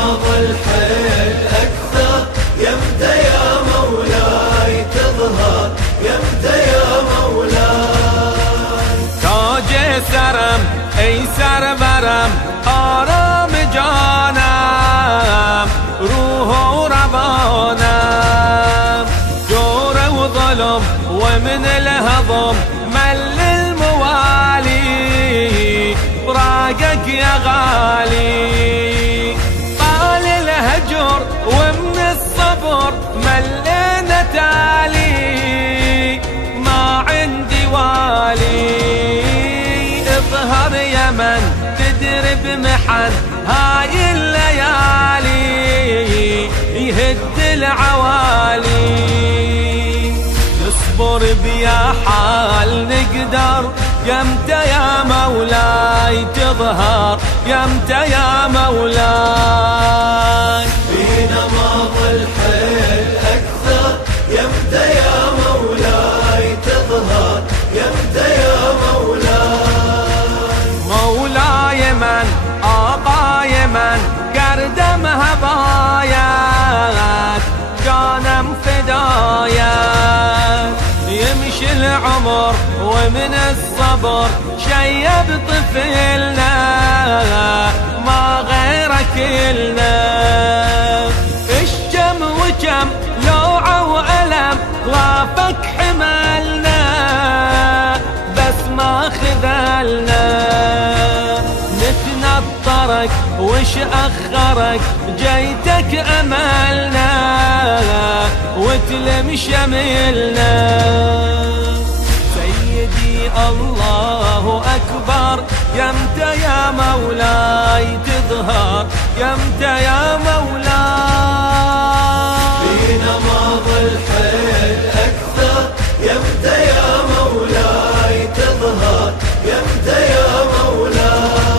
ماضى الحيل أكثر، يمتى يا مولاي تظهر، يمتى يا مولاي. تاج سرم ايسر برم، آرام جانم روح وربانم، جور وظلم ومن الهضم مل الموالي، براقك يا غالي. طال الهجر ومن الصبر ملينا تالي، ما عندي والي. اظهر يا من تدري بمحن هاي الليالي، يهد العوالي. نصبر بيا حال نقدر، يمتى يا مولاي تظهر، يمتى يا مولاي. فينا ماضى الحيل أكثر، يمتى يا مولاي تظهر، يمتى يا مولاي. مولاي من آقاي من قردم هبايات، جانم فدايات. يمشي العمر ومن الصبر شيب طفلنا، ما غيرك إلنا. الشم وكم لوعة وألم غافك حملنا، بس ما خذلنا. نتنطرك وش أخرك، جيتك أملنا وتلم شملنا. سيدي الله أكبر، يمتى يا مولاي تظهر، يمتى يا مولاي. فينا ماضى الحيل أكثر، يمتى يا مولاي تظهر، يمتى يا مولاي.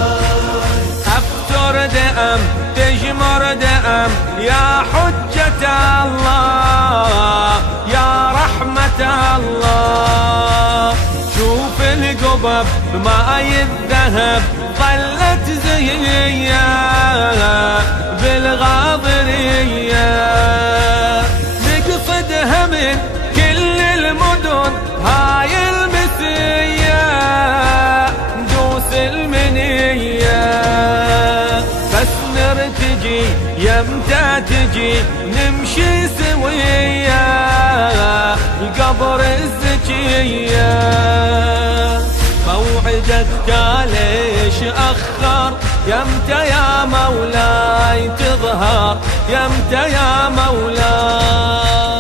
أفتر دأم تجمر دأم، يا حجة الله يا رحمة الله. شوف القبب بماي الذهب ظلت زهية بالغاضرية، نقصدها من كل المدن هاي المسية، ندوس المنية. بس نرتجي يمتى تجي، نمشي سوية القبر الزكية. موعدك ليش أخر، يمتى يا مولاي تظهر، يمتى يا مولاي.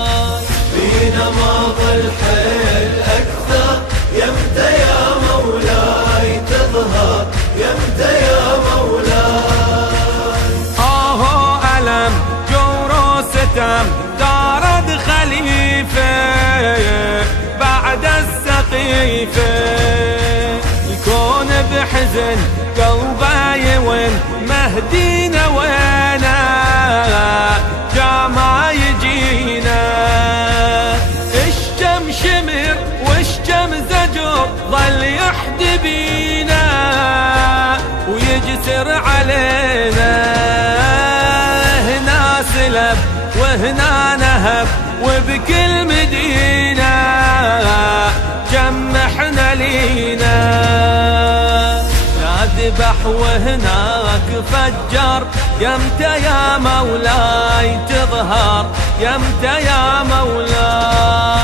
فينا ماضى الحيل أكثر، يمتى يا مولاي تظهر، يمتى يا مولاي. آهو ألم جور وستم دارد خليفة بعد السقيفة. الكون بحزن قلبه يون، مهدينا وينا جامع يجينا. الشم شمر والشم زجر ظل يحدي بينا، ويجسر علينا. هنا سلب وهنا نهب، وبكل مدينة جمحنا لينا. ذبح وهناك فجر، يمتى يا مولاي تظهر، يمتى يا مولاي.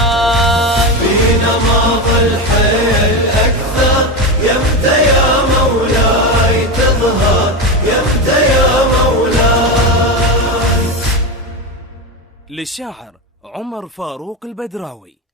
فينا ماضى الحيل أكثر، يمتى يا مولاي تظهر، يمتى يا مولاي. للشاعر عمر فاروق البدراوي.